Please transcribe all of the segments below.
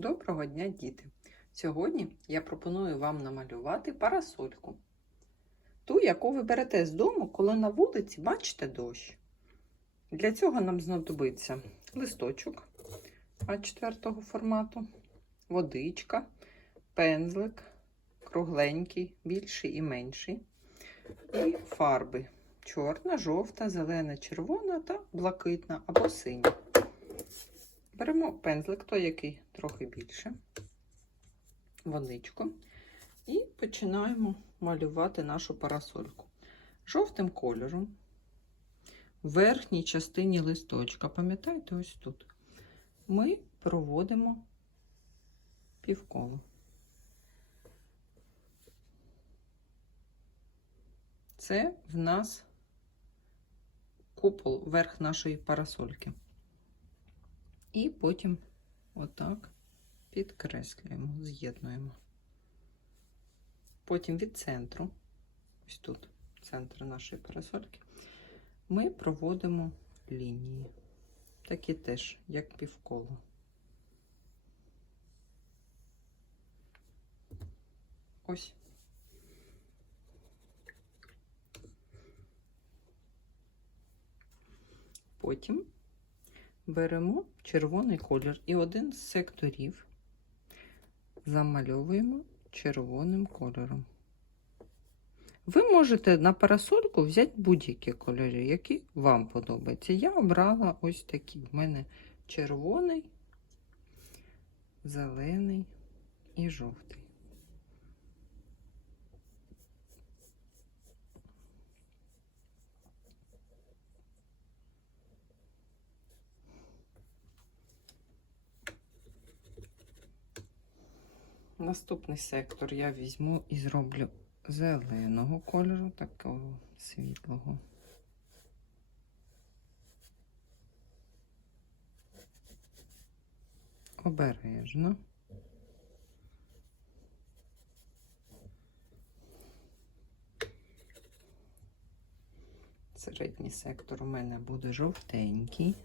Доброго дня, діти! Сьогодні я пропоную вам намалювати парасольку. Ту, яку ви берете з дому, коли на вулиці бачите дощ. Для цього нам знадобиться листочок А4 формату, водичка, пензлик, кругленький, більший і менший, і фарби чорна, жовта, зелена, червона та блакитна або синя. Беремо пензлик, той який трохи більше, водичку, і починаємо малювати нашу парасольку. Жовтим кольором в верхній частині листочка, пам'ятаєте, ось тут, ми проводимо півколо. Це в нас купол верх нашої парасольки. І потім отак підкреслюємо, з'єднуємо. Потім від центру, ось тут, центр нашої парасольки, ми проводимо лінії. Такі теж, як півколо. Ось. Потім беремо червоний колір і один з секторів замальовуємо червоним кольором. Ви можете на парасольку взяти будь-які кольори, які вам подобаються. Я обрала ось такі. В мене червоний, зелений і жовтий. Наступний сектор я візьму і зроблю зеленого кольору, такого світлого. Обережно. Середній сектор у мене буде жовтенький.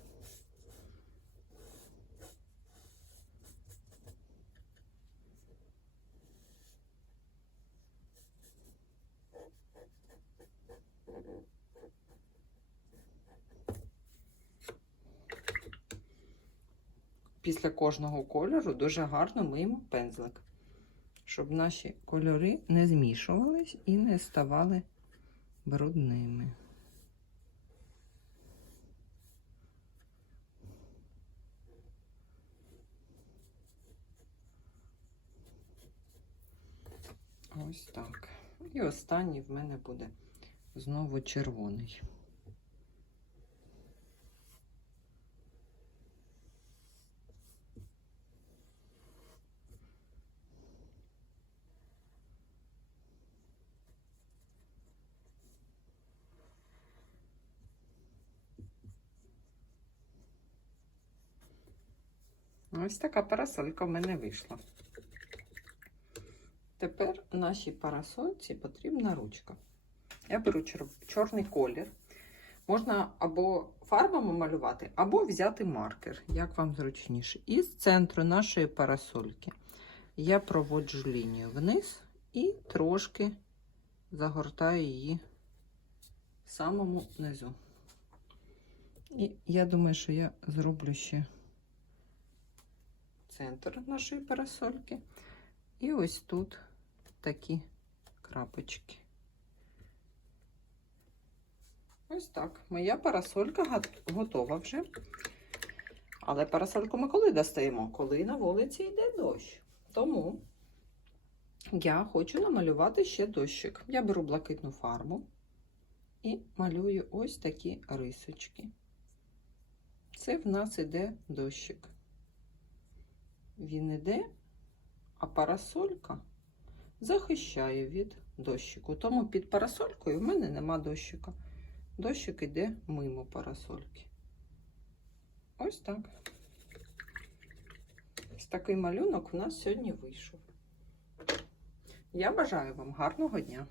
Після кожного кольору дуже гарно миємо пензлик, щоб наші кольори не змішувались і не ставали брудними. Ось так. І останній в мене буде знову червоний. Ось така парасолька в мене вийшла. Тепер нашій парасольці потрібна ручка. Я беру чорний колір. Можна або фарбами малювати, або взяти маркер, як вам зручніше. І з центру нашої парасольки я проводжу лінію вниз і трошки загортаю її в самому низу. І я думаю, що я зроблю ще центр нашої парасольки. І ось тут такі крапочки. Ось так. Моя парасолька готова вже. Але парасольку ми коли достаємо? Коли на вулиці йде дощ. Тому я хочу намалювати ще дощик. Я беру блакитну фарбу і малюю ось такі рисочки. Це в нас іде дощик. Він іде, а парасолька захищає від дощику. Тому під парасолькою в мене нема дощика. Дощик іде мимо парасольки. Ось так. Ось такий малюнок у нас сьогодні вийшов. Я бажаю вам гарного дня!